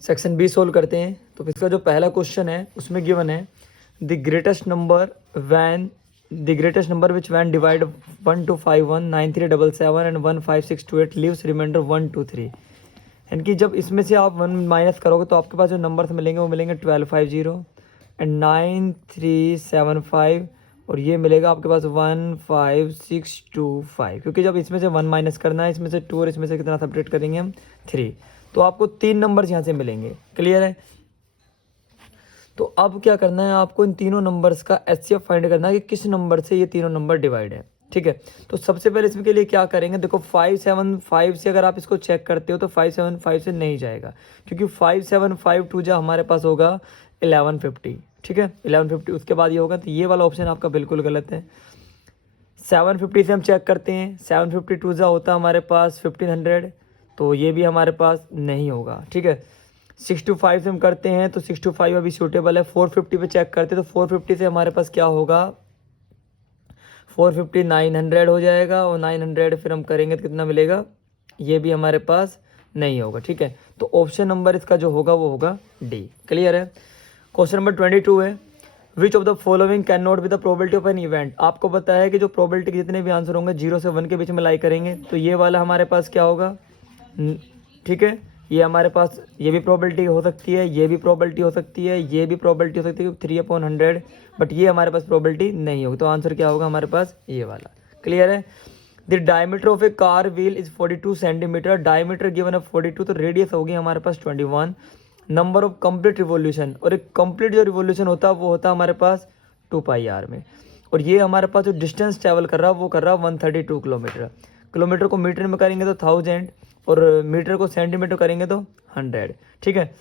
Section B solve करते हैं। तो इसका जो पहला क्वेश्चन है उसमें गिवन है the greatest number which when divide 1 2 5 1 9 3 7 7 and 1 5 6 2 8 leaves remainder 1 2 3। यानी कि जब इसमें से आप 1 माइनस करोगे तो आपके पास जो नंबर्स मिलेंगे वो मिलेंगे 12 5 0 एंड 9 3 7 5 और ये मिलेगा आपके पास 1 5 6 2 5, क्योंकि जब इसमें से 1 माइनस करना है, इसमें से 2 और इसमें से कितना सब्ट्रैक्ट करेंगे हम 3, तो आपको 3 नंबर्स यहाँ से मिलेंगे। क्लियर है। तो अब क्या करना है, आपको इन तीनों नंबर्स का एचसीएफ फाइंड करना है कि किस नंबर से ये तीनों नंबर डिवाइड है। ठीक है, तो सबसे पहले इसके लिए क्या करेंगे, देखो 575 से अगर आप इसको चेक करते हो तो 575 से नहीं जाएगा, क्योंकि 5752 जो हमारे पास होगा 1150। ठीक है, 1150 उसके बाद ये होगा, तो ये वाला ऑप्शन आपका बिल्कुल गलत है। 750 से हम चेक करते हैं, 752 जो होता है हमारे पास 1500, तो ये भी हमारे पास नहीं होगा। ठीक है, 625 से हम करते हैं तो 625 अभी सूटेबल है। 450 पे चेक करते हैं तो 450 से हमारे पास क्या होगा, 450 900 हो जाएगा, और 900 फिर हम करेंगे तो कितना मिलेगा, ये भी हमारे पास नहीं होगा। ठीक है, तो ऑप्शन नंबर इसका जो होगा वो होगा डी। क्लियर है। क्वेश्चन नंबर 22 है विच of the following can not be the probability of an event. आपको पता है कि जो प्रोबेबिलिटी के जितने भी आंसर होंगे 0 से 1 के बीच में लाई करेंगे, तो ये वाला हमारे पास क्या होगा। ठीक है, ये हमारे पास ये भी प्रोबेबिलिटी हो सकती है, ये भी प्रोबेबिलिटी हो सकती है, ये भी प्रोबेबिलिटी हो सकती है 3/100, बट ये हमारे पास प्रोबेबिलिटी नहीं होगी, तो आंसर क्या होगा हमारे पास ये वाला। क्लियर है। The diameter of A car wheel is 42 centimetre, diameter given है 42, तो रेडियस होगी हमारे पास 21। नंबर ऑफ कंप्लीट रिवोल्यूशन, और एक कंप्लीट जो रिवोल्यूशन होता है वो होता है हमारे पास 2πr में, और ये हमारे पास जो डिस्टेंस ट्रैवल कर रहा है वो कर रहा है 132 किलोमीटर। किलोमीटर को मीटर में करेंगे तो 1000, और मीटर को सेंटीमीटर करेंगे तो 100। ठीक है,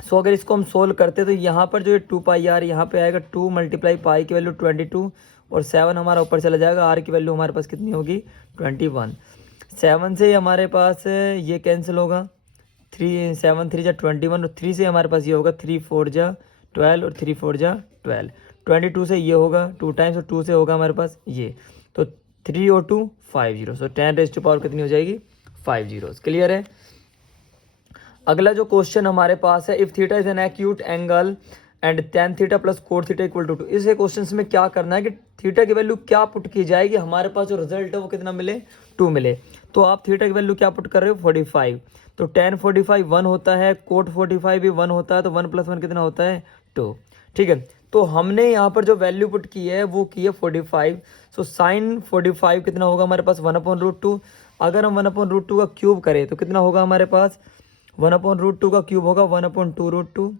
सो अगर इसको हम सोल्व करते तो यहाँ पर जो ये 2πr यहाँ पे आएगा, 2 × पाई की वैल्यू 22, और 7 हमारा ऊपर चला जाएगा, r की वैल्यू हमारे पास कितनी होगी 21। 7 से हमारे पास ये कैंसिल होगा, 3 7 3 जा 21, और 3 से हमारे पास ये होगा 3 4 जा 12, और 3 4 जा 12। 22 से ये होगा 2 टाइम्स, और 2 से होगा हमारे पास ये, तो 3 और 2 5 0, सो 10⁻⁴ कितनी हो जाएगी 5 zeros। क्लियर है। अगला जो क्वेश्चन हमारे पास है, if theta is an acute angle and tan theta plus cot theta equal to 2। इस क्वेश्चन में क्या करना है कि थीटा की वैल्यू क्या पुट की जाएगी, हमारे पास जो रिजल्ट है वो कितना मिले 2 मिले। तो आप थीटा की वैल्यू क्या पुट कर रहे हो 45, तो tan 45 1 होता है, कोट 45 भी 1 होता है, तो 1 + 1 कितना होता है 2। ठीक है, तो हमने यहाँ पर जो वैल्यू पुट की है वो की है 45, सो साइन 45 कितना होगा हमारे पास 1/√2। अगर हम 1/√2 का क्यूब करें तो कितना होगा हमारे पास, 1/√2 का क्यूब होगा 1/2√2,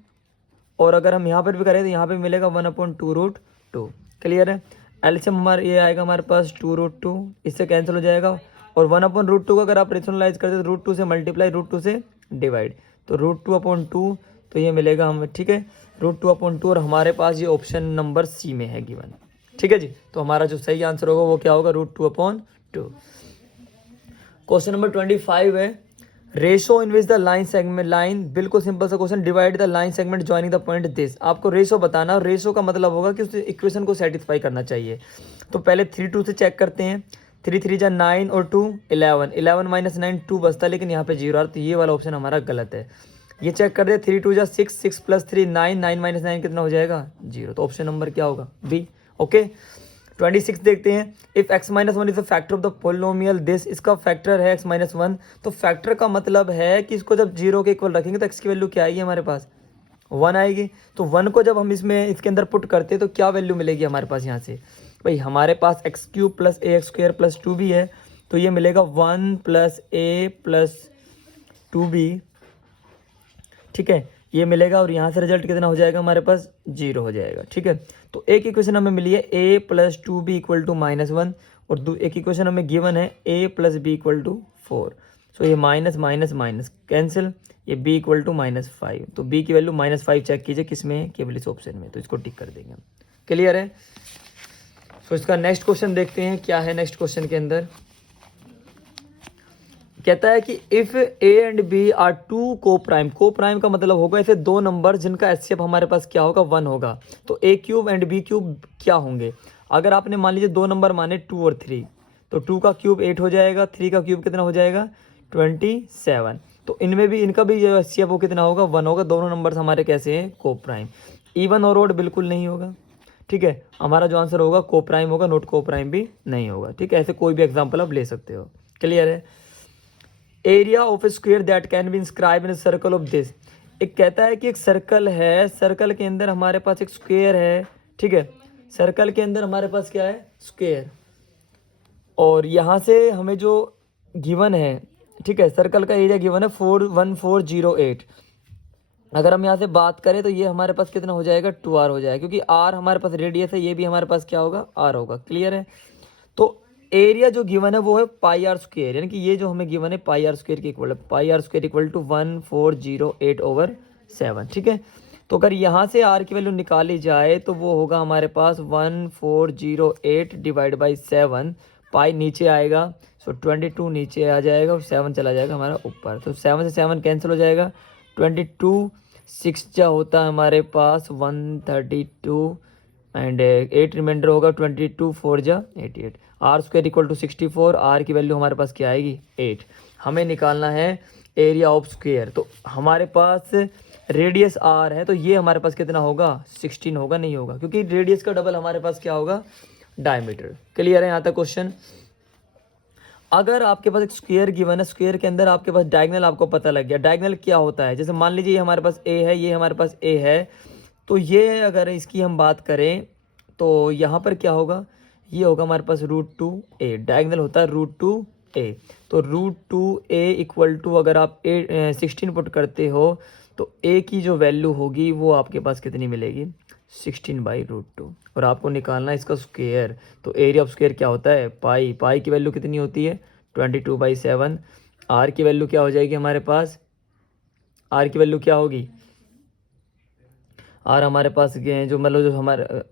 और अगर हम यहाँ पर भी करें तो यहाँ पे मिलेगा 1/2√2। क्लियर है। एलसीएम हमारा ये आएगा हमारे पास 2√2, इससे कैंसिल हो जाएगा, और 1/√2 का अगर आप रेशनलाइज करते तो √2 से मल्टीप्लाई, √2 से डिवाइड, तो √2/2, तो ये मिलेगा हमें। ठीक है, √2/2, और हमारे पास ये ऑप्शन नंबर सी में है गिवन। ठीक है जी, तो हमारा जो सही आंसर होगा वो क्या होगा √2/2। क्वेश्चन नंबर 25 है ratio in which the line segment, line बिल्कुल सिंपल सा question, divide the line segment joining the point this. आपको रेशो बताना, रेशो का मतलब होगा कि उस इक्वेशन को सेटिस्फाई करना चाहिए। तो पहले 3 2 से चेक करते हैं, 3 3 जा 9 और 2 11, 11 - 9 2 बचता है, लेकिन यहाँ पे 0 आ रहा, तो ये वाला ऑप्शन हमारा गलत है। ये चेक कर दे, 3 2 जा 6, 6 + 3 9, 9 - 9 कितना हो जाएगा 0, तो ऑप्शन नंबर क्या होगा बी। ओके, 26 देखते हैं, if x - 1 is the factor of the polynomial this, इसका फैक्टर है x - 1, तो फैक्टर का मतलब है कि इसको जब 0 के इक्वल रखेंगे तो x की वैल्यू क्या आएगी हमारे पास 1 आएगी। तो 1 को जब हम इसके अंदर पुट करते हैं तो क्या वैल्यू मिलेगी हमारे पास यहाँ से, भाई हमारे पास x³ + ax² + 2b है, तो ये मिलेगा 1 + a + 2b। ठीक है, ये मिलेगा, और यहाँ से रिजल्ट कितना हो जाएगा हमारे पास 0 हो जाएगा। ठीक है, तो एक इक्वेशन हमें मिली है a + 2b = -1, और एक इक्वेशन हमें गिवन है a + b = 4, सो ये माइनस माइनस माइनस कैंसिल, ये b = -5, तो b की वैल्यू -5 चेक कीजिए किस में है, केवल इस ऑप्शन में, तो इसको टिक कर देंगे हम। क्लियर है। सो इसका नेक्स्ट क्वेश्चन देखते हैं क्या है। नेक्स्ट क्वेश्चन के अंदर कहता है कि if a and b are 2 coprime, coprime का मतलब होगा ऐसे दो नंबर जिनका एचसीएफ हमारे पास क्या होगा 1 होगा, तो a³ एंड b³ क्या होंगे। अगर आपने मान लीजिए दो नंबर माने 2 और 3, तो 2 का क्यूब 8 हो जाएगा, 3 का क्यूब कितना हो जाएगा 27, तो इनमें भी इनका भी जो एच सी एफ वो कितना होगा 1 होगा। दोनों नंबर्स हमारे कैसे हैं को प्राइम। इवन और ओड बिल्कुल नहीं होगा, ठीक है। हमारा जो आंसर होगा को प्राइम होगा, नोट को प्राइम भी नहीं होगा, ठीक है। ऐसे कोई भी एग्जाम्पल आप ले सकते हो, क्लियर है। Area of A square that can be inscribe in circle of this. एक कहता है कि एक सर्कल है, सर्कल के अंदर हमारे पास एक स्क्वायर है, ठीक है। सर्कल के अंदर हमारे पास क्या है स्क्वायर, और यहाँ से हमें जो गिवन है, ठीक है, सर्कल का एरिया गिवन है 41408। अगर हम यहाँ से बात करें तो ये हमारे पास कितना हो जाएगा 2r हो जाएगा, क्योंकि r हमारे पास रेडियस है, ये भी हमारे पास क्या होगा r होगा, क्लियर है। तो एरिया जो गिवन है वो है पाई आर स्क्वायर, यानी कि ये जो हमें गिवन है पाई आर स्क्वायर की इक्वल है, पाई आर स्क्वायर इक्वल टू 1408/7, ठीक है। तो अगर यहाँ से r की वैल्यू निकाली जाए तो वो होगा हमारे पास 1408 डिवाइड बाई 7, पाई नीचे आएगा, सो 22 नीचे आ जाएगा और 7 चला जाएगा हमारा ऊपर, तो 7 से 7 कैंसिल हो जाएगा, 22 6 जा होता है हमारे पास 132 एंड 8 रिमाइंडर होगा 22 4 जा 88। R square equal to 64, r की वैल्यू हमारे पास क्या आएगी 8। हमें निकालना है एरिया ऑफ स्क्वायर, तो हमारे पास रेडियस आर है, तो ये हमारे पास कितना होगा 16 होगा, नहीं होगा, क्योंकि रेडियस का डबल हमारे पास क्या होगा डायमीटर, क्लियर है यहाँ तक क्वेश्चन। अगर आपके पास एक स्क्वायर गिवन है, स्क्वायर के अंदर आपके पास डायगोनल आपको पता लग गया, डायगोनल क्या होता है, जैसे मान लीजिए ये हमारे पास ए है, ये हमारे पास ए है, तो ये अगर इसकी हम बात करें तो यहाँ पर क्या होगा, ये होगा हमारे पास √2a, डायगोनल होता है √2a, तो √2a इक्वल टू अगर आप 16 पुट करते हो तो a की जो वैल्यू होगी वो आपके पास कितनी मिलेगी 16/√2, और आपको निकालना है इसका स्क्वायर। तो एरिया ऑफ स्क्वायर क्या होता है पाई, पाई की वैल्यू कितनी होती है 22/7। आर की वैल्यू क्या हो जाएगी हमारे पास, आर की वैल्यू क्या होगी, आर हमारे पास जो मतलब जो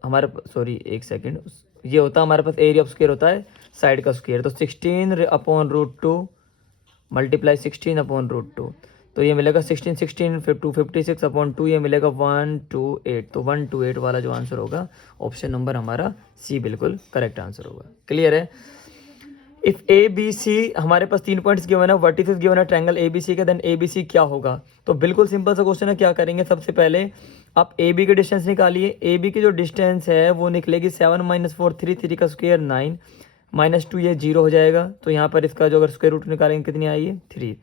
हमारे सॉरी एक सेकेंड, ये होता है हमारे पास एरिया ऑफ स्क्वायर होता है साइड का स्क्वायर, तो 16/√2 मल्टीप्लाई 16/√2, तो ये मिलेगा 16 फिर 256/2, ये मिलेगा 128, तो 128 वाला जो आंसर होगा ऑप्शन नंबर हमारा सी बिल्कुल करेक्ट आंसर होगा, क्लियर है। इफ ए बी सी हमारे पास 3 पॉइंट्स गिवन है, वर्टिसेस गिवन है ट्रायंगल ए बी सी का, देन ए बी सी क्या होगा, तो बिल्कुल सिंपल सा क्वेश्चन है। क्या करेंगे, सबसे पहले आप ए बी के डिस्टेंस निकालिए, ए बी की जो डिस्टेंस है वो निकलेगी 7 - 4 3 का स्क्वायर 9 -2 ये 0 हो जाएगा, तो यहाँ पर इसका जो अगर स्क्वायर रूट निकालेंगे कितनी आई है 3।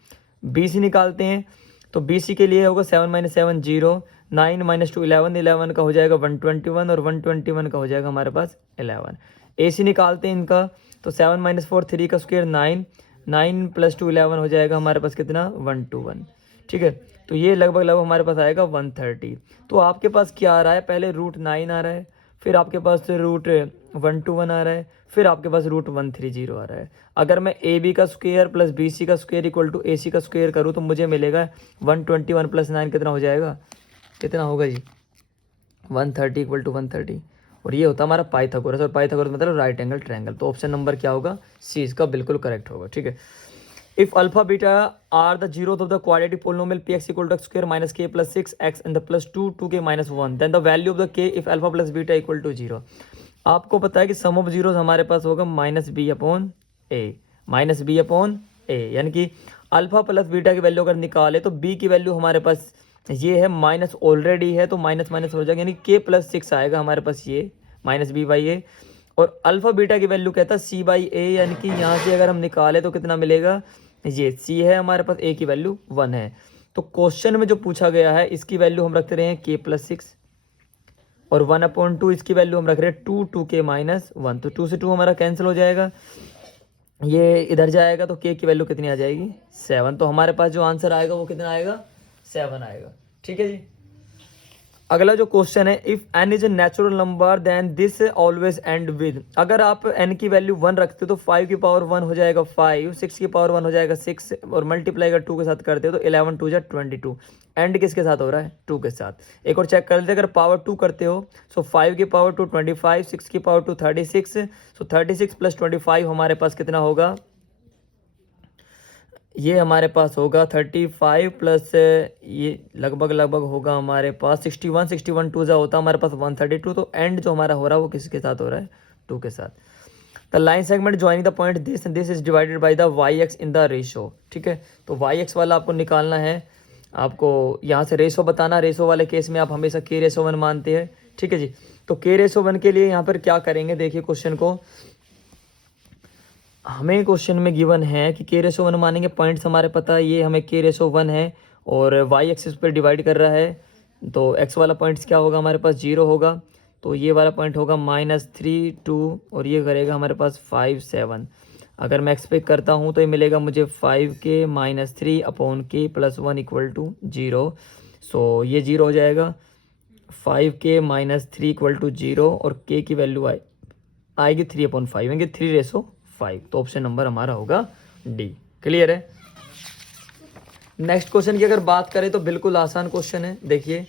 बी सी निकालते हैं तो बी सी के लिए होगा 7 - 7 0, 9 - 2 11, 11 का हो जाएगा 121 और 121 का हो जाएगा हमारे पास 11। ए सी निकालते हैं इनका तो 7 - 4 3 का स्क्वायर 9, 9 + 2 11 हो जाएगा हमारे पास कितना 121, ठीक है। तो ये लगभग हमारे पास आएगा 130। तो आपके पास क्या आ रहा है, पहले √9 आ रहा है, फिर आपके पास √121 आ रहा है, फिर आपके पास √130 आ रहा है। अगर मैं ए बी का स्क्वायर प्लस बी सी का स्क्वायर इक्वल टू ए सी का स्क्वायर करूँ तो मुझे मिलेगा 121 + 9 कितना हो जाएगा, कितना होगा जी 130 = 130, और ये होता है हमारा पाइथागोरस, और पाइथागोरस मतलब राइट एंगल ट्रायंगल, तो ऑप्शन नंबर क्या होगा सी इसका बिल्कुल करेक्ट होगा, ठीक है। If alpha beta are the zeroth of the quadratic polynomial px = x² - k + 6x and the +2 2k - 1, then the value of the k if alpha plus beta = 0। आपको पता है कि सम ऑफ जीरोस हमारे पास होगा -b/a, -b/a, यानी कि alpha plus beta की value अगर निकाले तो b की वैल्यू हमारे पास ये है माइनस ऑलरेडी है, तो माइनस माइनस हो जाएगा, यानी k + 6 आएगा हमारे पास ये -b/a, और अल्फा बीटा की वैल्यू कहता है c/a, यानी कि यहाँ से अगर हम निकाले तो कितना मिलेगा, ये c है हमारे पास, a की वैल्यू 1 है। तो क्वेश्चन में जो पूछा गया है इसकी वैल्यू हम रखते रहे हैं k + 6, और 1/2 इसकी वैल्यू हम रख रहे हैं 2 2k - 1, तो 2 से 2 हमारा कैंसिल हो जाएगा, ये इधर जाएगा तो k की वैल्यू कितनी आ जाएगी 7, तो हमारे पास जो आंसर आएगा वो कितना आएगा 7 आएगा, ठीक है जी। अगला जो क्वेश्चन है, if n is a natural number then this always end with, अगर आप n की वैल्यू 1 रखते हो तो 5 की पावर 1 हो जाएगा 5, 6 की पावर 1 हो जाएगा 6, और मल्टीप्लाई अगर 2 के साथ करते हो तो 11 2 = 22, एंड किसके साथ हो रहा है 2 के साथ। एक और चेक कर लेते हैं, अगर पावर 2 करते हो सो 5 की पावर 2 25, 6 की पावर 2 36, सो 36 + 25 हमारे पास कितना होगा, ये हमारे पास होगा 35 प्लस ये लगभग होगा हमारे पास 61, 61 2 जा होता है हमारे पास 132, तो एंड जो हमारा हो रहा है वो किसके साथ हो रहा है 2 के साथ। The line segment joining the point this is divided by the y x in the ratio, ठीक है। तो वाई एक्स वाला आपको निकालना है, आपको यहाँ से रेशो बताना। रेशो वाले केस में आप हमेशा के रेशो 1 मानते हैं, ठीक है जी। तो के रेशो 1 के लिए यहाँ पर क्या करेंगे, देखिए क्वेश्चन को, हमें क्वेश्चन में गिवन है कि के रेशो 1 मानेंगे, पॉइंट्स हमारे पता है, ये हमें के रेशो 1 है और वाई एक्सिस पर डिवाइड कर रहा है, तो एक्स वाला पॉइंट्स क्या होगा हमारे पास 0 होगा, तो ये वाला पॉइंट होगा -3 2 और ये करेगा हमारे पास 5 7। अगर मैं एक्सपेक्ट करता हूँ तो ये मिलेगा मुझे 5k - 3 अपॉन k + 1 = 0। सो ये 0 हो जाएगा, 5k - 3 = 0 और k की वैल्यू आएगी 3/5 यानी 3:5। तो ऑप्शन नंबर हमारा होगा डी। क्लियर है। नेक्स्ट क्वेश्चन की अगर बात करें तो बिल्कुल आसान क्वेश्चन है। देखिए,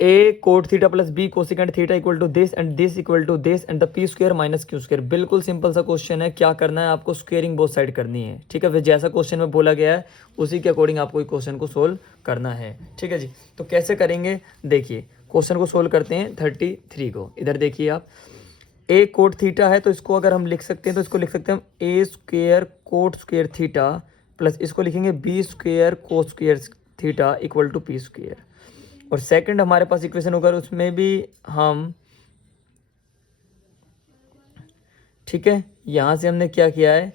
a cot theta plus b cosecant theta equal to this and this equal to this and the p square minus q square. बिल्कुल सिंपल सा क्वेश्चन है। क्या करना है आपको, स्क्वेयरिंग बोथ साइड करनी है, ठीक है। फिर जैसा क्वेश्चन में बोला गया है उसी के अकॉर्डिंग आपको क्वेश्चन को सोल्व करना है, ठीक है जी। तो कैसे करेंगे, देखिए क्वेश्चन को सोल्व करते हैं 33 को। इधर देखिए आप, a कोट थीटा है तो इसको अगर हम लिख सकते हैं तो इसको लिख सकते हैं हम a square cot square theta plus इसको लिखेंगे b square cot square theta equal to p square. और सेकंड हमारे पास इक्वेशन होगा उसमें भी हम, ठीक है, यहाँ से हमने क्या किया है,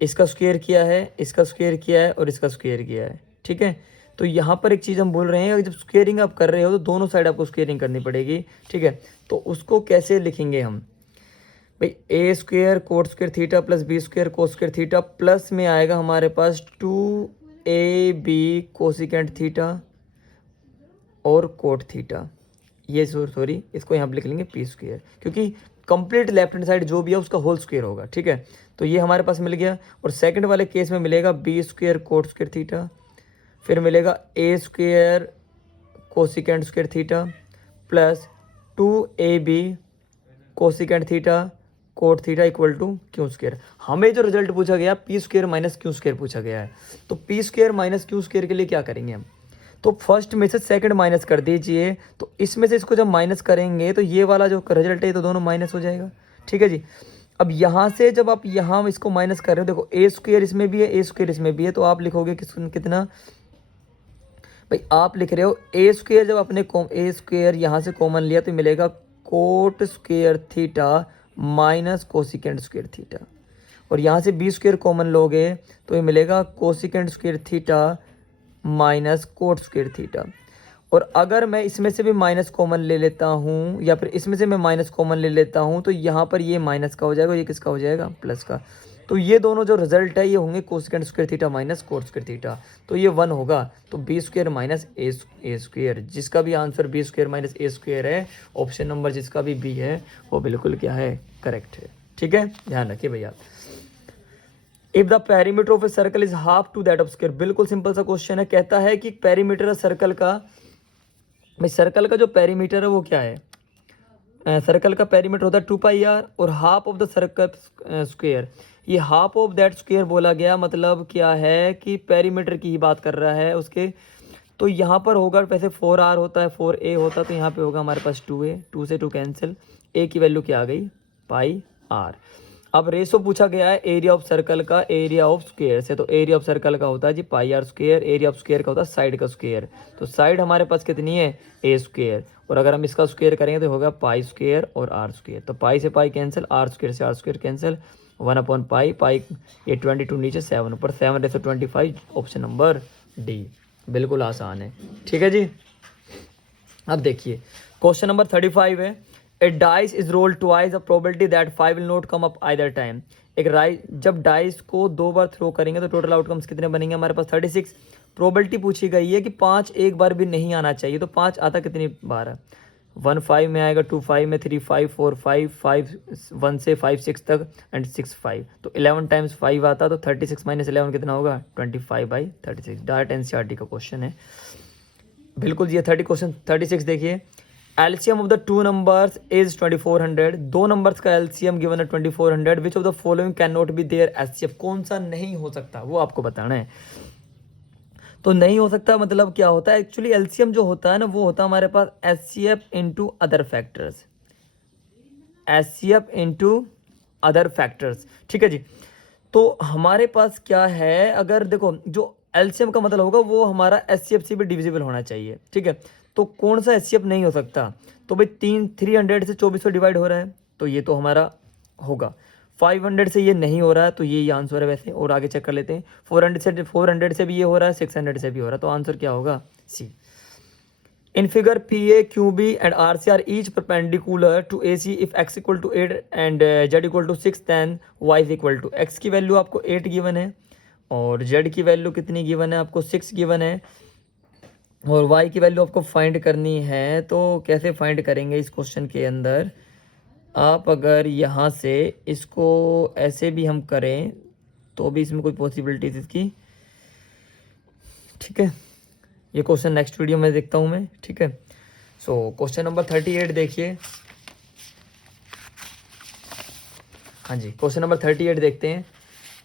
इसका स्क्वायर किया है, इसका स्क्वायर किया है और इसका स्क्वायर किया है, ठीक है। तो यहाँ पर एक चीज़ हम बोल रहे हैं, जब स्क्वेयरिंग आप कर रहे हो तो दोनों साइड आपको स्क्वेयरिंग करनी पड़ेगी, ठीक है। तो उसको कैसे लिखेंगे हम, भाई A square cot square theta plus B square cot square theta plus में आएगा हमारे पास 2ab कोसिकेंट थीटा और कोट थीटा, ये सॉरी इसको यहाँ पे लिख लेंगे पी स्क्वेयर, क्योंकि कंप्लीट लेफ्ट हैंड साइड जो भी है उसका होल स्क्वेयर होगा, ठीक है। तो ये हमारे पास मिल गया। और सेकंड वाले केस में मिलेगा B square cot square theta, फिर मिलेगा A square cosecant square theta plus 2ab cosecant theta cot theta equal to Q square. हमें जो रिजल्ट पूछा गया P square minus Q square पूछा गया है, तो P square minus Q square के लिए क्या करेंगे हम, तो फर्स्ट में से सेकंड माइनस कर दीजिए। तो इसमें से इसको जब माइनस करेंगे तो ये वाला जो रिजल्ट है तो दोनों माइनस हो जाएगा, ठीक है जी। अब यहाँ से जब आप यहाँ इसको माइनस कर रहे हो, देखो ए स्क्वेयर इसमें भी है, ए स्क्वेयर इसमें भी है, तो आप लिखोगे कितना, भाई आप लिख रहे हो ए स्क्वेयर, जब आपने ए स्क्वेयर यहाँ से कॉमन लिया तो मिलेगा coat square theta minus cosecant square theta, और यहाँ से बी स्क्वेयर कॉमन लोगे तो ये मिलेगा cosecant square theta minus cot square theta. और अगर मैं इसमें से भी माइनस कॉमन ले लेता हूँ या फिर इसमें से मैं माइनस कॉमन ले लेता हूँ तो यहाँ पर ये माइनस का हो जाएगा, ये किसका हो जाएगा, प्लस का। तो ये दोनों जो रिजल्ट है ये होंगे cosecant square theta minus cot square theta, तो ये 1 होगा। तो बी स्क्वायर माइनस ए स्क्वायर, जिसका भी आंसर बी स्क्वायर माइनस ए स्क्वायर है, ऑप्शन नंबर जिसका भी बी है वो बिल्कुल क्या है, करेक्ट है, ठीक है। ध्यान रखिए भैया। If the perimeter of a circle is half to that of square, बिल्कुल सिंपल सा क्वेश्चन है। कहता है कि पेरीमीटर सर्कल का, भाई सर्कल का जो पेरीमीटर है वो क्या है, सर्कल का पेरीमीटर होता है 2πr और half of the circle square, ये हाफ ऑफ दैट स्क्वायर बोला गया, मतलब क्या है कि पेरीमीटर की ही बात कर रहा है उसके। तो यहाँ पर होगा, वैसे 4r होता है 4a होता है, तो यहाँ पे होगा हमारे पास 2a, 2 से 2 कैंसिल, a की वैल्यू क्या आ गई, πr। अब रेशो पूछा गया है एरिया ऑफ सर्कल का एरिया ऑफ स्क्वायर से, तो एरिया ऑफ सर्कल का होता है जी πr square, area of square का होता है साइड का स्क्वायर। तो साइड हमारे पास कितनी है, a स्क्वायर, और अगर हम इसका स्क्वायर करेंगे तो होगा पाई स्क्वायर और r स्क्वायर। तो पाई से पाई कैंसिल, r स्क्वायर से r स्क्वायर कैंसिल, 1/पाई, पाई ये 22 नीचे 7 ऊपर, 7/25, ऑप्शन नंबर डी। बिल्कुल आसान है, ठीक है जी। अब देखिए क्वेश्चन नंबर 35 है, a dice is roll twice the probability that 5 will not come up either time. एक जब डाइस को 2 बार थ्रो करेंगे तो टोटल आउटकम्स कितने बनेंगे हमारे पास 36। प्रोबेबिलिटी पूछी गई है कि 5 एक बार भी नहीं आना चाहिए, तो 5 आता कितनी बार है, 1 5 में आएगा, 2 5 में, 3 5 4 5 5 1 से 5 6 तक एंड 6 5, तो 11 टाइम्स 5 आता, तो 36 माइनस 11 कितना होगा, 25/36। डायरेक्ट एनसीईआरटी का क्वेश्चन है बिल्कुल ये। 36 देखिए, LCM of the 2 numbers is 2400, 2 numbers का एलसीएम गिवन है 2400, which of the following can not be their HCF, कौन सा नहीं हो सकता वो आपको बताना है। तो नहीं हो सकता मतलब क्या होता है, एक्चुअली एलसीएम जो होता है ना वो होता है हमारे पास HCF into other factors, HCF into other factors, ठीक है जी। तो हमारे पास क्या है, अगर देखो जो एलसीएम का मतलब होगा वो हमारा एचसीएफ से भी डिविजिबल होना चाहिए, ठीक है। तो कौन सा एचसीएफ नहीं हो सकता, तो भाई 300 से 2400 डिवाइड हो रहा है तो ये तो हमारा होगा। 500 से ये नहीं हो रहा है तो ये आंसर है वैसे। और आगे चेक कर लेते हैं, 400 से भी ये हो रहा है, 600 से भी हो रहा है, तो आंसर क्या होगा, सी। In figure PA, QB and RC are each perpendicular to AC if x equal to 8 and z equal to 6 then y is equal to, x की वैल्यू आपको 8 गिवन है और z की वैल्यू कितनी गिवन है आपको 6 गिवन है और y की वैल्यू आपको फाइंड करनी है। तो कैसे फाइंड करेंगे इस क्वेश्चन के अंदर, आप अगर यहाँ से इसको ऐसे भी हम करें तो भी इसमें कोई पॉसिबिलिटीज इसकी, ठीक है। ये क्वेश्चन नेक्स्ट वीडियो में देखता हूँ मैं, ठीक है। सो क्वेश्चन नंबर 38 देखिए। हाँ जी, क्वेश्चन नंबर 38 देखते हैं।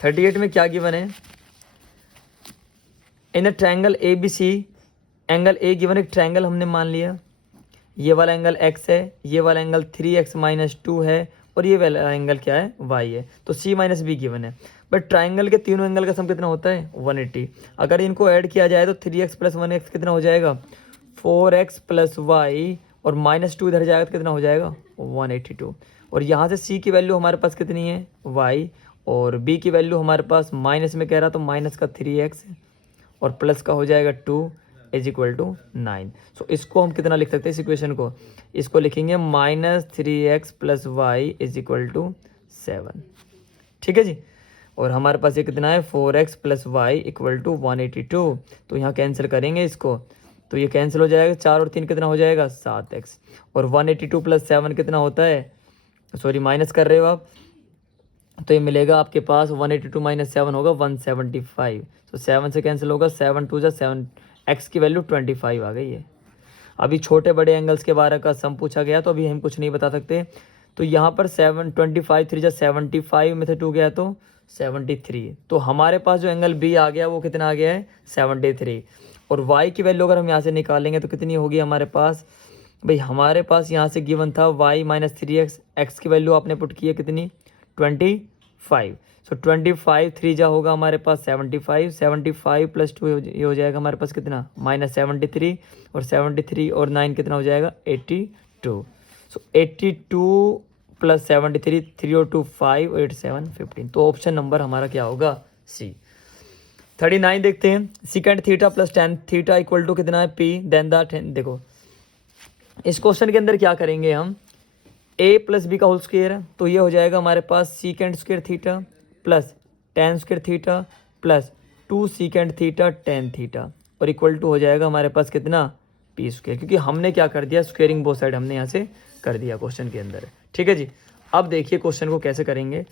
38 में क्या गिवन है, in a triangle A B C, angle A given, एक ट्रायंगल हमने मान लिया, ये वाला एंगल x है, ये वाला एंगल 3x माइनस 2 है और ये वाला एंगल क्या है, y है। तो c माइनस बी गिवन है। बट ट्राइंगल के तीनों एंगल का सम कितना होता है, 180। अगर इनको ऐड किया जाए तो 3x प्लस 1x कितना हो जाएगा, 4x प्लस वाई, और माइनस 2 इधर जाएगा तो कितना हो जाएगा, 182। और यहाँ से c की वैल्यू हमारे पास कितनी है, y, और b की वैल्यू हमारे पास माइनस में कह रहा तो माइनस का 3x और प्लस का हो जाएगा 2 इज इक्वल टू 9। सो इसको हम कितना लिख सकते हैं इस इक्वेशन को, इसको लिखेंगे minus 3x plus y is equal to 7, ठीक है जी। और हमारे पास ये कितना है 4x plus Y equal to 182। तो यहाँ कैंसिल करेंगे इसको तो ये कैंसिल हो जाएगा, 4 और 3 कितना हो जाएगा 7x, और 182 प्लस 7 कितना होता है, सॉरी माइनस कर रहे हो आप, तो ये मिलेगा आपके पास 182 माइनस 7 होगा 175। तो 7 से कैंसिल होगा, 7 2 7, x की वैल्यू 25 आ गई है। अभी छोटे बड़े एंगल्स के बारे का सम पूछा गया तो अभी हम कुछ नहीं बता सकते। तो यहाँ पर 725 3 75 में से 2 गया तो 73। तो हमारे पास जो एंगल बी आ गया वो कितना आ गया है 73। और y की वैल्यू अगर हम यहाँ से निकालेंगे तो कितनी होगी हमारे पास, भाई हमारे पास यहाँ से गिवन था y माइनस 3x, x की वैल्यू आपने पुट की है कितनी 25। सो 25 3 जा होगा हमारे पास 75 प्लस 2 ये हो जाएगा हमारे पास कितना माइनस 73, और 73 और 9 कितना हो जाएगा 82। सो 82 प्लस 73, 3 और 2 5, 8 7 15। तो ऑप्शन नंबर हमारा क्या होगा, सी। 39 देखते हैं, secant theta plus tan theta equal to कितना है पी, देन द देखो इस क्वेश्चन के अंदर क्या करेंगे हम, a प्लस बी का होल स्क्वायर है तो ये हो जाएगा हमारे पास secant square theta plus tan square theta plus 2 secant theta tan theta, और इक्वल टू हो जाएगा हमारे पास कितना पी स्क्वायर, क्योंकि हमने क्या कर दिया स्क्वेयरिंग बोथ साइड हमने यहाँ से कर दिया क्वेश्चन के अंदर, ठीक है जी। अब देखिए क्वेश्चन को कैसे करेंगे।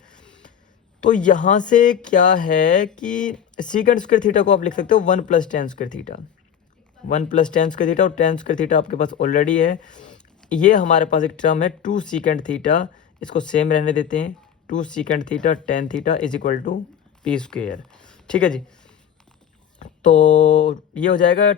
तो यहाँ से क्या है कि सीकेंड स्क्वायर थीटा को आप लिख सकते हो 1 plus tan square theta, 1 plus tan square theta, और टेन स्क्वायर थीटा आपके पास ऑलरेडी है। ये हमारे पास एक टर्म है 2 सीकेंड थीटा, इसको सेम रहने देते हैं, 2 secant theta tan theta is equal to p square, ठीक है जी। तो ये हो जाएगा,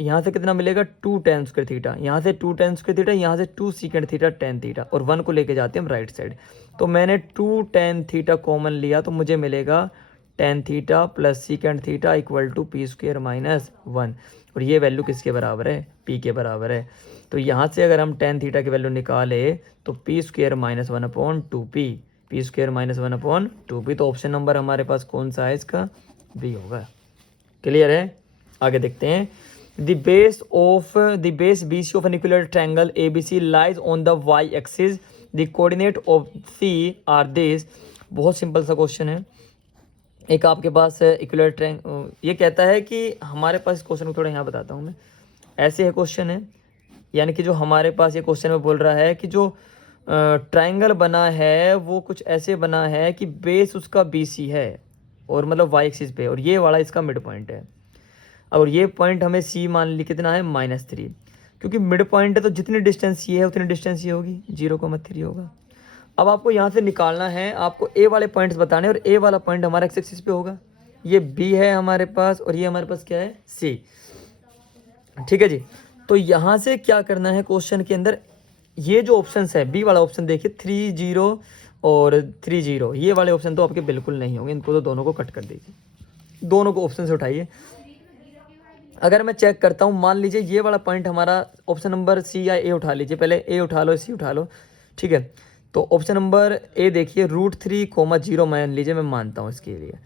यहाँ से कितना मिलेगा 2 टेन स्क्वायर थीटा, यहाँ से 2 टेन स्क्वायर थीटा, यहाँ से 2 सीकेंड थीटा टेन थीटा, और 1 को लेके जाते हैं हम राइट साइड। तो मैंने 2 टेन थीटा कॉमन लिया तो मुझे मिलेगा tan theta plus secant theta equal to p square minus 1, और ये वैल्यू किसके बराबर है, पी के बराबर है। तो यहाँ से अगर हम टेन थीटा की वैल्यू निकाले तो P square minus 1/2p, P square minus 1/2p। तो ऑप्शन नंबर हमारे पास कौन सा है इसका, बी होगा। क्लियर है, आगे देखते हैं। The base BC of an equilateral triangle ABC lies on the y axis, the coordinate of C are this. बहुत सिंपल सा क्वेश्चन है। एक आपके पास इक्विलेटरल ट्रायंगल, ये कहता है कि हमारे पास, इस क्वेश्चन को थोड़ा यहाँ बताता हूँ मैं, ऐसे है क्वेश्चन है, यानी कि जो हमारे पास ये क्वेश्चन में बोल रहा है कि जो ट्रायंगल बना है वो कुछ ऐसे बना है कि बेस उसका BC है और मतलब y एक्सिस पे, और ये वाला इसका मिड पॉइंट है, और ये पॉइंट हमें C मान ली कितना है -3, क्योंकि मिड पॉइंट है तो जितनी डिस्टेंस ये है उतनी डिस्टेंस ये होगी, 0,3 होगा। अब आपको यहाँ से निकालना है, आपको A वाले पॉइंट्स बताने, और A वाला पॉइंट हमारा x एक्सिस पे होगा, ये B है हमारे पास, और ये हमारे पास क्या है C, ठीक है जी। तो यहाँ से क्या करना है क्वेश्चन के अंदर, ये जो ऑप्शन है बी वाला ऑप्शन देखिए 3 0 और 30, ये वाले ऑप्शन तो आपके बिल्कुल नहीं होंगे, इनको तो दोनों को कट कर दीजिए, दोनों को ऑप्शन से उठाइए। अगर मैं चेक करता हूँ, मान लीजिए ये वाला पॉइंट हमारा ऑप्शन नंबर सी या ए उठा लीजिए, पहले ए उठा लो, सी उठा लो, ठीक है। तो ऑप्शन नंबर ए देखिए, √3, 0 मान लीजिए, मैं मानता हूँ इसके लिए।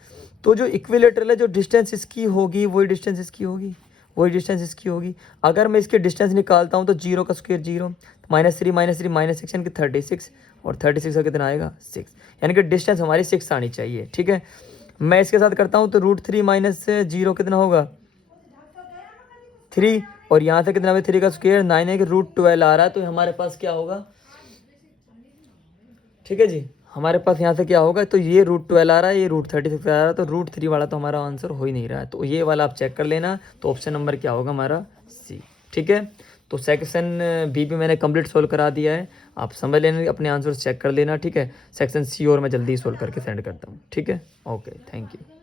तो जो इक्विलेटरल है, जो डिस्टेंस इसकी होगी वही डिस्टेंस इसकी होगी, वही डिस्टेंस इसकी होगी। अगर मैं इसके डिस्टेंस निकालता हूँ तो 0 का स्क्वायर 0, -3 -3 -6 36, और 36 का कितना आएगा 6, यानी कि डिस्टेंस हमारी 6 आनी चाहिए, ठीक है। मैं इसके साथ करता हूँ तो √3 - 0 कितना होगा 3, और यहाँ से कितना 3 का स्क्वायर 9 है कि √12 आ रहा है, तो हमारे पास क्या होगा, ठीक है जी, हमारे पास यहाँ से क्या होगा, तो ये √12 आ रहा है, ये √36 आ रहा है, तो √3 वाला तो हमारा आंसर हो ही नहीं रहा है, तो ये वाला आप चेक कर लेना। तो ऑप्शन नंबर क्या होगा हमारा सी, ठीक है। तो सेक्शन बी भी मैंने कंप्लीट सोल्व करा दिया है, आप समझ लेना, अपने आंसर चेक कर लेना, ठीक है। सेक्शन सी और मैं जल्दी सोल्व करके सेंड करता हूँ, ठीक है। Okay, thank you.